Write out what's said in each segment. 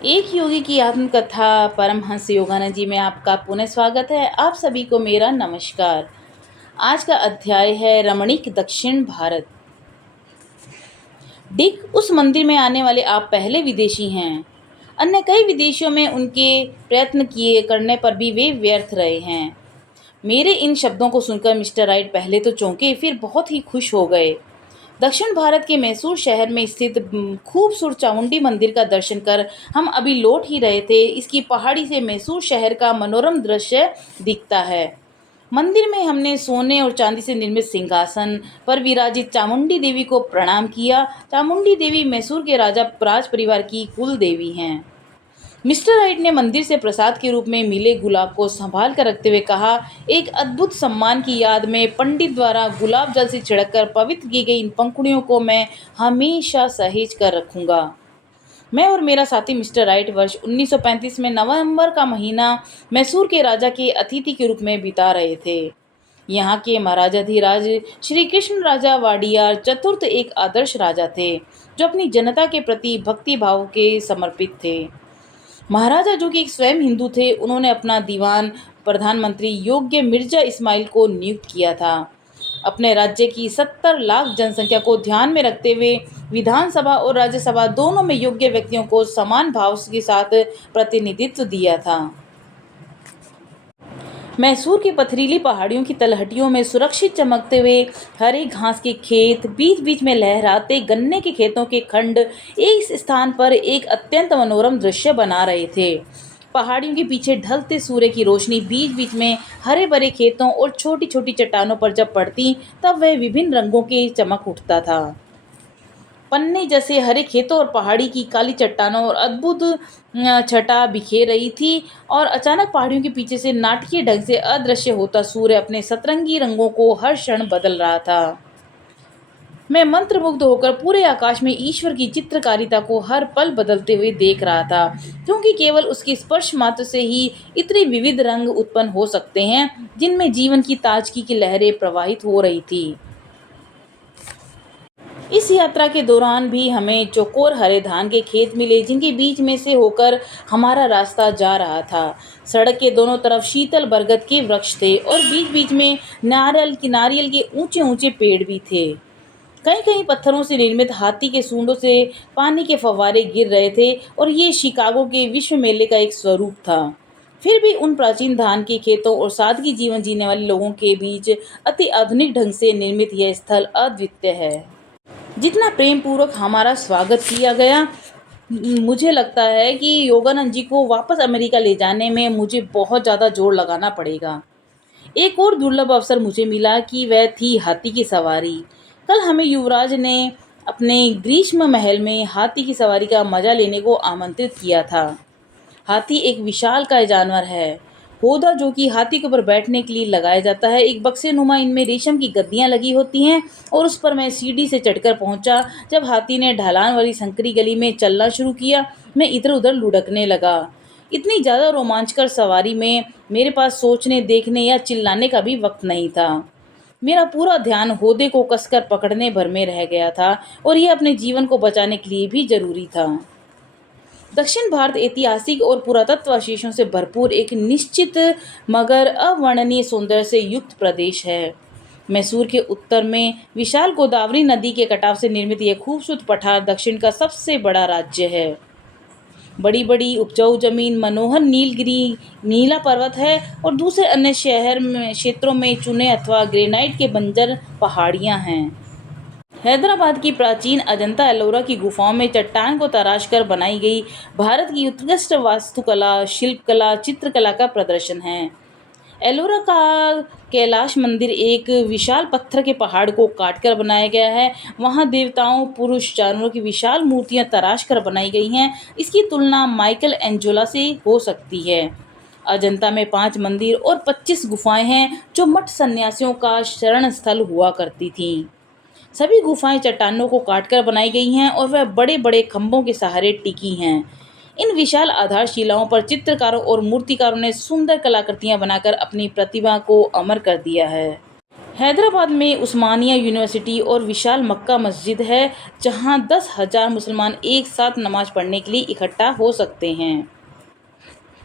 एक योगी की आत्मकथा परमहंस योगानंद जी में आपका पुनः स्वागत है। आप सभी को मेरा नमस्कार। आज का अध्याय है रमणीक दक्षिण भारत। डिक, उस मंदिर में आने वाले आप पहले विदेशी हैं। अन्य कई विदेशियों में उनके प्रयत्न किए करने पर भी वे व्यर्थ रहे हैं। मेरे इन शब्दों को सुनकर मिस्टर राइट पहले तो चौंके, फिर बहुत ही खुश हो गए। दक्षिण भारत के मैसूर शहर में स्थित खूबसूरत चामुंडी मंदिर का दर्शन कर हम अभी लौट ही रहे थे। इसकी पहाड़ी से मैसूर शहर का मनोरम दृश्य दिखता है। मंदिर में हमने सोने और चांदी से निर्मित सिंहासन पर विराजित चामुंडी देवी को प्रणाम किया। चामुंडी देवी मैसूर के राज परिवार की कुल देवी हैं। मिस्टर राइट ने मंदिर से प्रसाद के रूप में मिले गुलाब को संभाल कर रखते हुए कहा, एक अद्भुत सम्मान की याद में पंडित द्वारा गुलाब जल से छिड़ककर पवित्र की गई इन पंखुड़ियों को मैं हमेशा सहेज कर रखूंगा। मैं और मेरा साथी मिस्टर राइट वर्ष 1935 में नवंबर का महीना मैसूर के राजा के अतिथि के रूप में बिता रहे थे। यहाँ के महाराजाधिराज श्री कृष्ण राजा वाडियार चतुर्थ एक आदर्श राजा थे, जो अपनी जनता के प्रति भक्ति भाव के समर्पित थे। महाराजा, जो कि एक स्वयं हिंदू थे, उन्होंने अपना दीवान प्रधानमंत्री योग्य मिर्जा इस्माइल को नियुक्त किया था। अपने राज्य की 70 लाख जनसंख्या को ध्यान में रखते हुए विधानसभा और राज्यसभा दोनों में योग्य व्यक्तियों को समान भाव के साथ प्रतिनिधित्व दिया था। मैसूर की पथरीली पहाड़ियों की तलहटियों में सुरक्षित चमकते हुए हरे घास के खेत, बीच बीच में लहराते गन्ने के खेतों के खंड एक स्थान पर एक अत्यंत मनोरम दृश्य बना रहे थे। पहाड़ियों के पीछे ढलते सूर्य की रोशनी बीच बीच में हरे भरे खेतों और छोटी छोटी चट्टानों पर जब पड़ती, तब वह विभिन्न रंगों के चमक उठता था। पन्ने जैसे हरे खेतों और पहाड़ी की काली चट्टानों और अद्भुत छटा बिखेर रही थी, और अचानक पहाड़ियों के पीछे से नाटकीय ढंग से अदृश्य होता सूर्य अपने सतरंगी रंगों को हर क्षण बदल रहा था। मैं मंत्रमुग्ध होकर पूरे आकाश में ईश्वर की चित्रकारिता को हर पल बदलते हुए देख रहा था, क्योंकि केवल उसके स्पर्श मात्र से ही इतने विविध रंग उत्पन्न हो सकते हैं, जिनमें जीवन की ताजगी की लहरें प्रवाहित हो रही थी। इस यात्रा के दौरान भी हमें चौकोर हरे धान के खेत मिले, जिनके बीच में से होकर हमारा रास्ता जा रहा था। सड़क के दोनों तरफ शीतल बरगद के वृक्ष थे और बीच बीच में नारियल के ऊंचे ऊंचे पेड़ भी थे। कहीं कहीं पत्थरों से निर्मित हाथी के सूंडों से पानी के फव्वारे गिर रहे थे, और ये शिकागो के विश्व मेले का एक स्वरूप था। फिर भी उन प्राचीन धान के खेतों और सादगी जीवन जीने वाले लोगों के बीच अति आधुनिक ढंग से निर्मित यह स्थल अद्वितीय है। जितना प्रेम पूर्वक हमारा स्वागत किया गया, मुझे लगता है कि योगानंद जी को वापस अमेरिका ले जाने में मुझे बहुत ज़्यादा जोर लगाना पड़ेगा। एक और दुर्लभ अवसर मुझे मिला कि वह थी हाथी की सवारी। कल हमें युवराज ने अपने ग्रीष्म महल में हाथी की सवारी का मजा लेने को आमंत्रित किया था। हाथी एक विशालकाय जानवर है। होदा, जो कि हाथी के ऊपर बैठने के लिए लगाया जाता है, एक बक्से नुमा, इनमें रेशम की गद्दियां लगी होती हैं, और उस पर मैं सीढ़ी से चढ़कर पहुंचा। जब हाथी ने ढलान वाली संकरी गली में चलना शुरू किया, मैं इधर उधर लुढ़कने लगा। इतनी ज़्यादा रोमांचकर सवारी में मेरे पास सोचने, देखने या चिल्लाने का भी वक्त नहीं था। मेरा पूरा ध्यान होदे को कसकर पकड़ने भर में रह गया था, और यह अपने जीवन को बचाने के लिए भी जरूरी था। दक्षिण भारत ऐतिहासिक और पुरातत्व अवशेषों से भरपूर एक निश्चित मगर अवर्णनीय सौंदर्य से युक्त प्रदेश है। मैसूर के उत्तर में विशाल गोदावरी नदी के कटाव से निर्मित यह खूबसूरत पठार दक्षिण का सबसे बड़ा राज्य है। बड़ी बड़ी उपजाऊ जमीन, मनोहर नीलगिरी नीला पर्वत है, और दूसरे अन्य क्षेत्रों में चुने अथवा ग्रेनाइट के बंजर पहाड़ियां हैं। हैदराबाद की प्राचीन अजंता एलोरा की गुफाओं में चट्टान को तराशकर बनाई गई भारत की उत्कृष्ट वास्तुकला, शिल्पकला, चित्रकला का प्रदर्शन है। एलोरा का कैलाश मंदिर एक विशाल पत्थर के पहाड़ को काटकर बनाया गया है। वहाँ देवताओं, पुरुष, जानवरों की विशाल मूर्तियाँ तराश कर बनाई गई हैं। इसकी तुलना माइकल एंजेलो से हो सकती है। अजंता में 5 मंदिर और 25 गुफाएं हैं, जो मठ सन्यासियों का शरण स्थल हुआ करती थीं। सभी गुफाएं चट्टानों को काटकर बनाई गई हैं, और वह बड़े बड़े खंभों के सहारे टिकी हैं। इन विशाल आधारशिलाओं पर चित्रकारों और मूर्तिकारों ने सुंदर कलाकृतियां बनाकर अपनी प्रतिभा को अमर कर दिया है। हैदराबाद में उस्मानिया यूनिवर्सिटी और विशाल मक्का मस्जिद है, जहां 10,000 मुसलमान एक साथ नमाज पढ़ने के लिए इकट्ठा हो सकते हैं।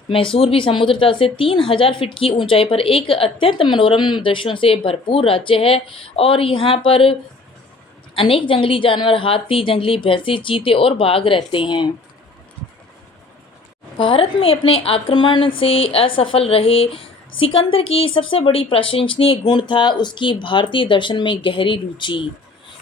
मैसूर भी समुद्र तल से 3,000 फीट की ऊंचाई पर एक अत्यंत मनोरम दृश्यों से भरपूर राज्य है और यहाँ पर अनेक जंगली जानवर, हाथी, जंगली भैंसे, चीते और बाघ रहते हैं। भारत में अपने आक्रमण से असफल रहे सिकंदर की सबसे बड़ी प्रशंसनीय गुण था उसकी भारतीय दर्शन में गहरी रुचि।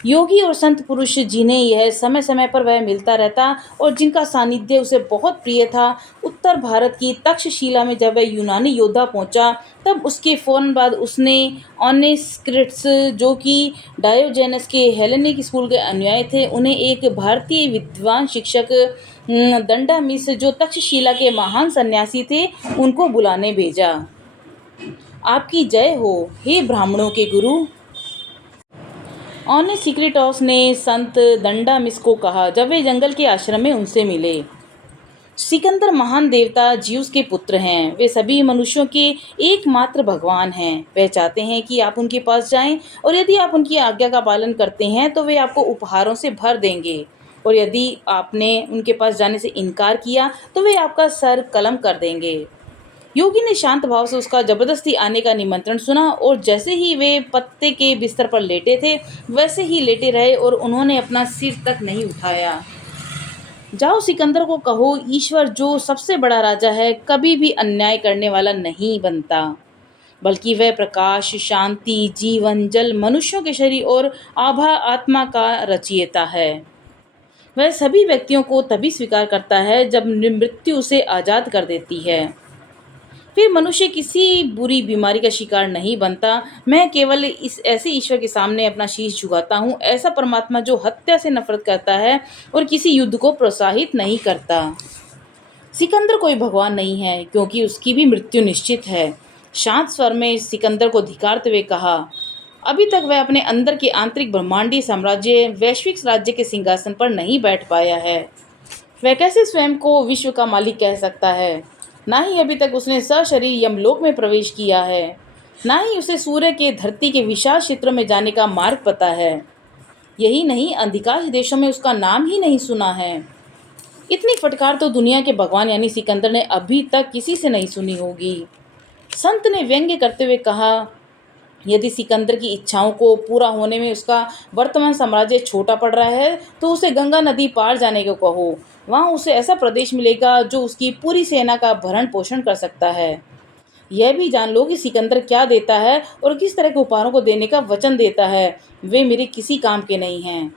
योगी और संत पुरुष जिन्हें यह समय समय पर वह मिलता रहता और जिनका सानिध्य उसे बहुत प्रिय था। उत्तर भारत की तक्षशिला में जब वह यूनानी योद्धा पहुंचा, तब उसके फौरन बाद उसने ऑनेस्क्रिट्स, जो कि डायोजेनस के हेलेनिक स्कूल के अनुयायी थे, उन्हें एक भारतीय विद्वान शिक्षक दंडामिस, जो तक्षशिला के महान सन्यासी थे, उनको बुलाने भेजा। आपकी जय हो, हे ब्राह्मणों के गुरु। ऑनेसिक्रिटोस ने संत दंडामिस को कहा जब वे जंगल के आश्रम में उनसे मिले। सिकंदर महान देवता ज्यूस के पुत्र हैं। वे सभी मनुष्यों के एकमात्र भगवान हैं। वे चाहते हैं कि आप उनके पास जाएं और यदि आप उनकी आज्ञा का पालन करते हैं तो वे आपको उपहारों से भर देंगे, और यदि आपने उनके पास जाने से इनकार किया तो वे आपका सर कलम कर देंगे। योगी ने शांत भाव से उसका जबरदस्ती आने का निमंत्रण सुना और जैसे ही वे पत्ते के बिस्तर पर लेटे थे वैसे ही लेटे रहे और उन्होंने अपना सिर तक नहीं उठाया। जाओ, सिकंदर को कहो, ईश्वर जो सबसे बड़ा राजा है कभी भी अन्याय करने वाला नहीं बनता, बल्कि वह प्रकाश, शांति, जीवन, जल, मनुष्यों के शरीर और आभा आत्मा का रचयिता है। वह सभी व्यक्तियों को तभी स्वीकार करता है जब मृत्यु उसे आज़ाद कर देती है। फिर मनुष्य किसी बुरी बीमारी का शिकार नहीं बनता। मैं केवल इस ऐसे ईश्वर के सामने अपना शीश झुकाता हूँ, ऐसा परमात्मा जो हत्या से नफरत करता है और किसी युद्ध को प्रोत्साहित नहीं करता। सिकंदर कोई भगवान नहीं है, क्योंकि उसकी भी मृत्यु निश्चित है। शांत स्वर में सिकंदर को धिक्कारते हुए कहा, अभी तक वह अपने अंदर के आंतरिक ब्रह्मांडीय साम्राज्य, वैश्विक राज्य के सिंहासन पर नहीं बैठ पाया है। वह कैसे स्वयं को विश्व का मालिक कह सकता है? ना ही अभी तक उसने सशरीर यमलोक में प्रवेश किया है, ना ही उसे सूर्य के, धरती के विशाल क्षेत्रों में जाने का मार्ग पता है। यही नहीं, अधिकांश देशों में उसका नाम ही नहीं सुना है। इतनी फटकार तो दुनिया के भगवान यानी सिकंदर ने अभी तक किसी से नहीं सुनी होगी। संत ने व्यंग्य करते हुए कहा, यदि सिकंदर की इच्छाओं को पूरा होने में उसका वर्तमान साम्राज्य छोटा पड़ रहा है तो उसे गंगा नदी पार जाने को कहो। वहाँ उसे ऐसा प्रदेश मिलेगा जो उसकी पूरी सेना का भरण पोषण कर सकता है। यह भी जान लो कि सिकंदर क्या देता है और किस तरह के उपहारों को देने का वचन देता है, वे मेरे किसी काम के नहीं हैं।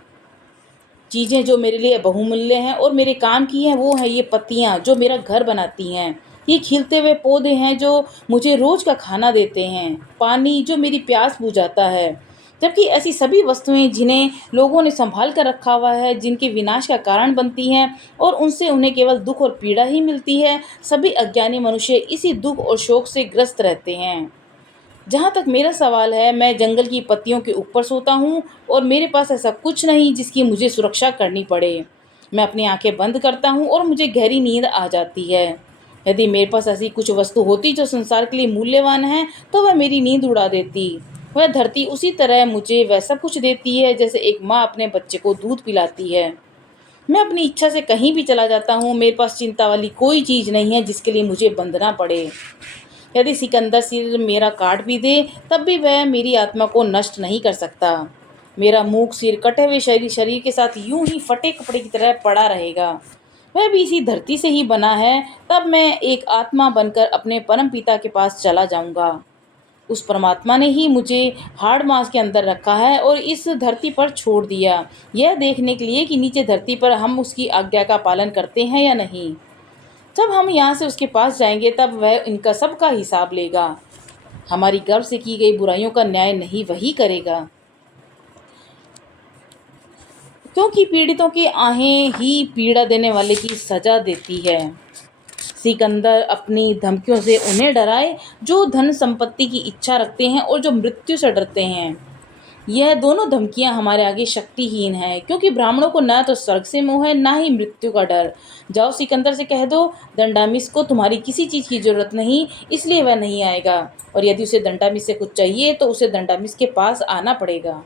चीज़ें जो मेरे लिए बहुमूल्य हैं और मेरे काम की हैं वो हैं ये पत्तियाँ जो मेरा घर बनाती हैं, ये खिलते हुए पौधे हैं जो मुझे रोज़ का खाना देते हैं, पानी जो मेरी प्यास बुझाता है। जबकि ऐसी सभी वस्तुएं जिन्हें लोगों ने संभाल कर रखा हुआ है, जिनके विनाश का कारण बनती हैं और उनसे उन्हें केवल दुख और पीड़ा ही मिलती है, सभी अज्ञानी मनुष्य इसी दुख और शोक से ग्रस्त रहते हैं। जहाँ तक मेरा सवाल है, मैं जंगल की पत्तियों के ऊपर सोता हूँ और मेरे पास ऐसा कुछ नहीं जिसकी मुझे सुरक्षा करनी पड़े। मैं अपनी आंखें बंद करता हूँ और मुझे गहरी नींद आ जाती है। यदि मेरे पास ऐसी कुछ वस्तु होती जो संसार के लिए मूल्यवान है तो वह मेरी नींद उड़ा देती। वह धरती उसी तरह मुझे वैसा कुछ देती है जैसे एक माँ अपने बच्चे को दूध पिलाती है। मैं अपनी इच्छा से कहीं भी चला जाता हूँ। मेरे पास चिंता वाली कोई चीज़ नहीं है जिसके लिए मुझे बंधना पड़े। यदि सिकंदर सिर मेरा काट भी दे तब भी वह मेरी आत्मा को नष्ट नहीं कर सकता। मेरा मूक सिर कटे हुए शरीर के साथ यूं ही फटे कपड़े की तरह पड़ा रहेगा। वह भी इसी धरती से ही बना है। तब मैं एक आत्मा बनकर अपने परम पिता के पास चला जाऊंगा। उस परमात्मा ने ही मुझे हाड़ मांस के अंदर रखा है और इस धरती पर छोड़ दिया, यह देखने के लिए कि नीचे धरती पर हम उसकी आज्ञा का पालन करते हैं या नहीं। जब हम यहाँ से उसके पास जाएंगे तब वह इनका सबका हिसाब लेगा। हमारी गर्व से की गई बुराइयों का न्याय नहीं वही करेगा, क्योंकि पीड़ितों की आहें ही पीड़ा देने वाले की सजा देती है। सिकंदर अपनी धमकियों से उन्हें डराए जो धन संपत्ति की इच्छा रखते हैं और जो मृत्यु से डरते हैं। यह दोनों धमकियां हमारे आगे शक्तिहीन हैं, क्योंकि ब्राह्मणों को ना तो स्वर्ग से मोह है, ना ही मृत्यु का डर। जाओ सिकंदर से कह दो, दंडामिस को तुम्हारी किसी चीज़ की जरूरत नहीं, इसलिए वह नहीं आएगा। और यदि उसे दंडामिस से कुछ चाहिए तो उसे दंडामिस के पास आना पड़ेगा।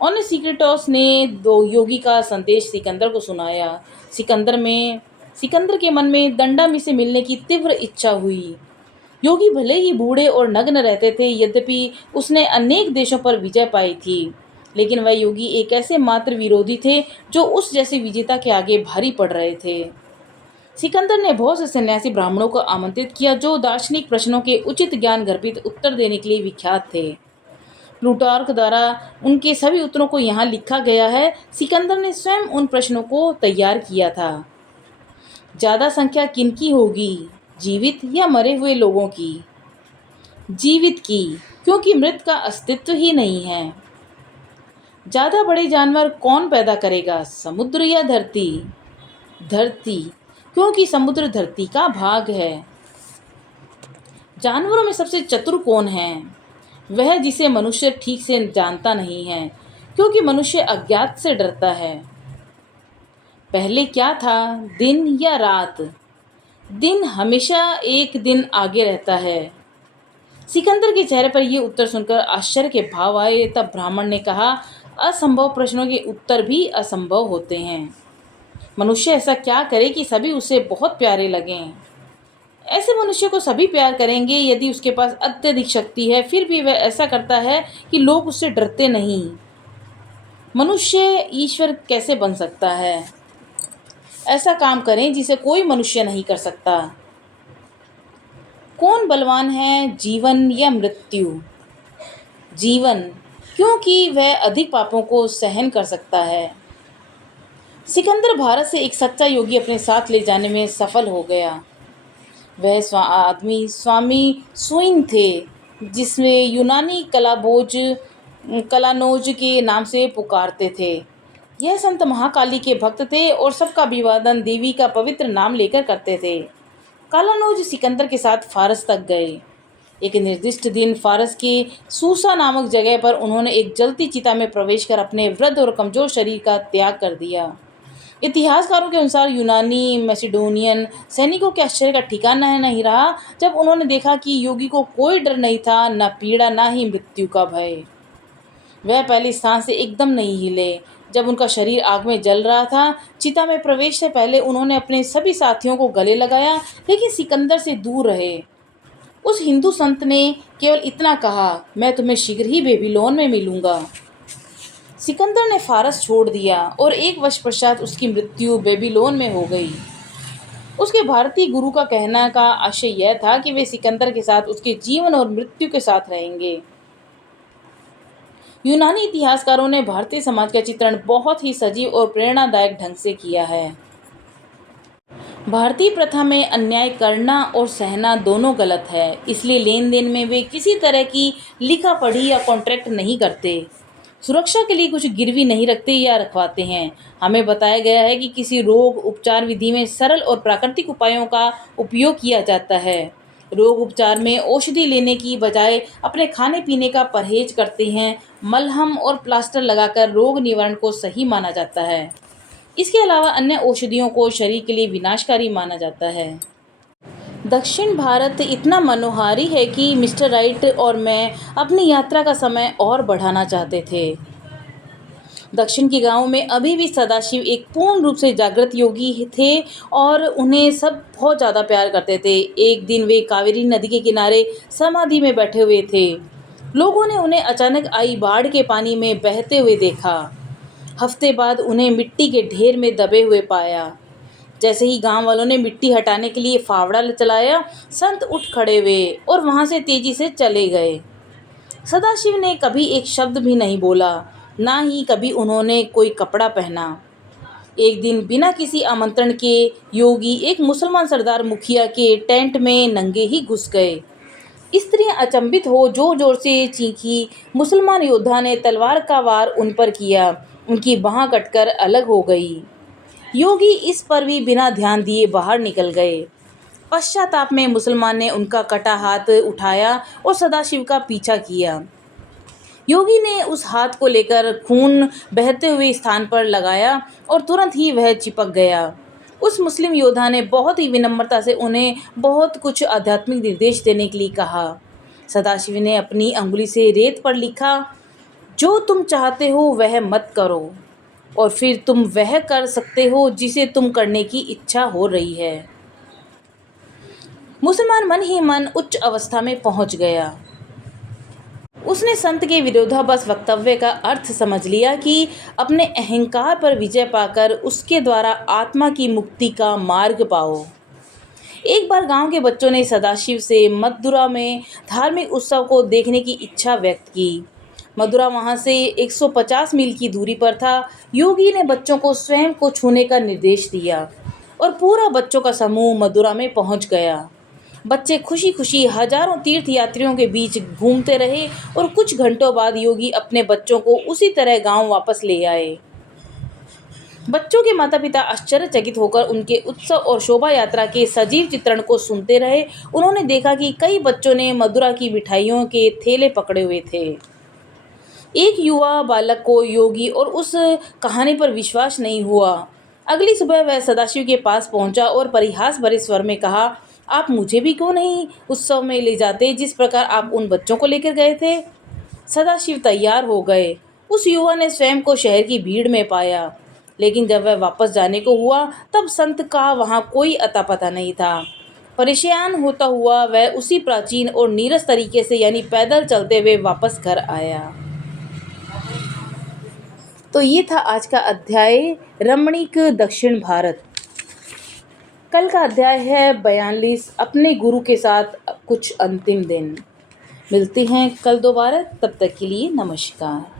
और सिक्रेटोस ने दो योगी का संदेश सिकंदर को सुनाया। सिकंदर के मन में दंडामिस से मिलने की तीव्र इच्छा हुई। योगी भले ही बूढ़े और नग्न रहते थे, यद्यपि उसने अनेक देशों पर विजय पाई थी, लेकिन वह योगी एक ऐसे मात्र विरोधी थे जो उस जैसे विजेता के आगे भारी पड़ रहे थे। सिकंदर ने बहुत से सन्यासी ब्राह्मणों को आमंत्रित किया जो दार्शनिक प्रश्नों के उचित ज्ञान गर्भित उत्तर देने के लिए विख्यात थे। प्लूटार्क द्वारा उनके सभी उत्तरों को यहाँ लिखा गया है। सिकंदर ने स्वयं उन प्रश्नों को तैयार किया था। ज़्यादा संख्या किनकी होगी, जीवित या मरे हुए लोगों की? जीवित की, क्योंकि मृत का अस्तित्व ही नहीं है। ज़्यादा बड़े जानवर कौन पैदा करेगा, समुद्र या धरती? धरती, क्योंकि समुद्र धरती का भाग है। जानवरों में सबसे चतुर कौन है? वह जिसे मनुष्य ठीक से जानता नहीं है, क्योंकि मनुष्य अज्ञात से डरता है। पहले क्या था, दिन या रात? दिन हमेशा एक दिन आगे रहता है। सिकंदर के चेहरे पर यह उत्तर सुनकर आश्चर्य के भाव आए। तब ब्राह्मण ने कहा, असंभव प्रश्नों के उत्तर भी असंभव होते हैं। मनुष्य ऐसा क्या करे कि सभी उसे बहुत प्यारे लगें? ऐसे मनुष्य को सभी प्यार करेंगे यदि उसके पास अत्यधिक शक्ति है, फिर भी वह ऐसा करता है कि लोग उससे डरते नहीं। मनुष्य ईश्वर कैसे बन सकता है? ऐसा काम करें जिसे कोई मनुष्य नहीं कर सकता। कौन बलवान है, जीवन या मृत्यु? जीवन, क्योंकि वह अधिक पापों को सहन कर सकता है। सिकंदर भारत से एक सच्चा योगी अपने साथ ले जाने में सफल हो गया। वह आदमी स्वामी सुइन थे, जिसमें यूनानी कलानोज के नाम से पुकारते थे। यह संत महाकाली के भक्त थे और सबका अभिवादन देवी का पवित्र नाम लेकर करते थे। कालानोज सिकंदर के साथ फारस तक गए। एक निर्दिष्ट दिन फारस के सूसा नामक जगह पर उन्होंने एक जलती चिता में प्रवेश कर अपने वृद्ध और कमजोर शरीर का त्याग कर दिया। इतिहासकारों के अनुसार यूनानी मैसिडोनियन सैनिकों के आश्चर्य का ठिकाना नहीं रहा जब उन्होंने देखा कि योगी को कोई डर नहीं था, न पीड़ा, न ही मृत्यु का भय। वह पहले स्थान से एकदम नहीं हिले। जब उनका शरीर आग में जल रहा था, चिता में प्रवेश से पहले उन्होंने अपने सभी साथियों को गले लगाया, लेकिन सिकंदर से दूर रहे। उस हिंदू संत ने केवल इतना कहा, मैं तुम्हें शीघ्र ही बेबीलोन में मिलूंगा। सिकंदर ने फारस छोड़ दिया और एक वर्ष पश्चात उसकी मृत्यु बेबीलोन में हो गई। उसके भारतीय गुरु का कहना का आशय यह था कि वे सिकंदर के साथ उसके जीवन और मृत्यु के साथ रहेंगे। यूनानी इतिहासकारों ने भारतीय समाज का चित्रण बहुत ही सजीव और प्रेरणादायक ढंग से किया है। भारतीय प्रथा में अन्याय करना और सहना दोनों गलत है, इसलिए लेन देन में वे किसी तरह की लिखा पढ़ी या कॉन्ट्रैक्ट नहीं करते। सुरक्षा के लिए कुछ गिरवी नहीं रखते या रखवाते हैं। हमें बताया गया है कि किसी रोग उपचार विधि में सरल और प्राकृतिक उपायों का उपयोग किया जाता है। रोग उपचार में औषधि लेने की बजाय अपने खाने पीने का परहेज करते हैं। मलहम और प्लास्टर लगाकर रोग निवारण को सही माना जाता है। इसके अलावा अन्य औषधियों को शरीर के लिए विनाशकारी माना जाता है। दक्षिण भारत इतना मनोहारी है कि मिस्टर राइट और मैं अपनी यात्रा का समय और बढ़ाना चाहते थे। दक्षिण के गांवों में अभी भी सदाशिव एक पूर्ण रूप से जागृत योगी थे और उन्हें सब बहुत ज़्यादा प्यार करते थे। एक दिन वे कावेरी नदी के किनारे समाधि में बैठे हुए थे। लोगों ने उन्हें अचानक आई बाढ़ के पानी में बहते हुए देखा। हफ्ते बाद उन्हें मिट्टी के ढेर में दबे हुए पाया। जैसे ही गांव वालों ने मिट्टी हटाने के लिए फावड़ा चलाया, संत उठ खड़े हुए और वहां से तेजी से चले गए। सदाशिव ने कभी एक शब्द भी नहीं बोला, ना ही कभी उन्होंने कोई कपड़ा पहना। एक दिन बिना किसी आमंत्रण के योगी एक मुसलमान सरदार मुखिया के टेंट में नंगे ही घुस गए। स्त्रियां अचंभित हो जोर जोर से चीखी। मुसलमान योद्धा ने तलवार का वार उन पर किया। उनकी बाह कटकर अलग हो गई। योगी इस पर भी बिना ध्यान दिए बाहर निकल गए। पश्चाताप में मुसलमान ने उनका कटा हाथ उठाया और सदाशिव का पीछा किया। योगी ने उस हाथ को लेकर खून बहते हुए स्थान पर लगाया और तुरंत ही वह चिपक गया। उस मुस्लिम योद्धा ने बहुत ही विनम्रता से उन्हें बहुत कुछ आध्यात्मिक निर्देश देने के लिए कहा। सदाशिव ने अपनी अंगुली से रेत पर लिखा, जो तुम चाहते हो वह मत करो, और फिर तुम वह कर सकते हो जिसे तुम करने की इच्छा हो रही है। मुसलमान मन ही मन उच्च अवस्था में पहुंच गया। उसने संत के विरोधाभास वक्तव्य का अर्थ समझ लिया कि अपने अहंकार पर विजय पाकर उसके द्वारा आत्मा की मुक्ति का मार्ग पाओ। एक बार गांव के बच्चों ने सदाशिव से मथुरा में धार्मिक उत्सव को देखने की इच्छा व्यक्त की। मथुरा वहां से 150 मील की दूरी पर था। योगी ने बच्चों को स्वयं को छूने का निर्देश दिया और पूरा बच्चों का समूह मथुरा में पहुंच गया। बच्चे खुशी खुशी हजारों तीर्थ यात्रियों के बीच घूमते रहे और कुछ घंटों बाद योगी अपने बच्चों को उसी तरह गांव वापस ले आए। बच्चों के माता पिता आश्चर्यचकित होकर उनके उत्सव और शोभा यात्रा के सजीव चित्रण को सुनते रहे। उन्होंने देखा कि कई बच्चों ने मथुरा की मिठाइयों के थैले पकड़े हुए थे। एक युवा बालक को योगी और उस कहानी पर विश्वास नहीं हुआ। अगली सुबह वह सदाशिव के पास पहुंचा और परिहास भरे स्वर में कहा, आप मुझे भी क्यों नहीं उत्सव में ले जाते जिस प्रकार आप उन बच्चों को लेकर गए थे। सदाशिव तैयार हो गए। उस युवा ने स्वयं को शहर की भीड़ में पाया, लेकिन जब वह वापस जाने को हुआ तब संत का वहाँ कोई अता पता नहीं था। परेशान होता हुआ वह उसी प्राचीन और नीरस तरीके से यानी पैदल चलते हुए वापस घर आया। तो ये था आज का अध्याय रमणीक दक्षिण भारत। कल का अध्याय है 42 अपने गुरु के साथ कुछ अंतिम दिन। मिलते हैं कल दोबारा, तब तक के लिए नमस्कार।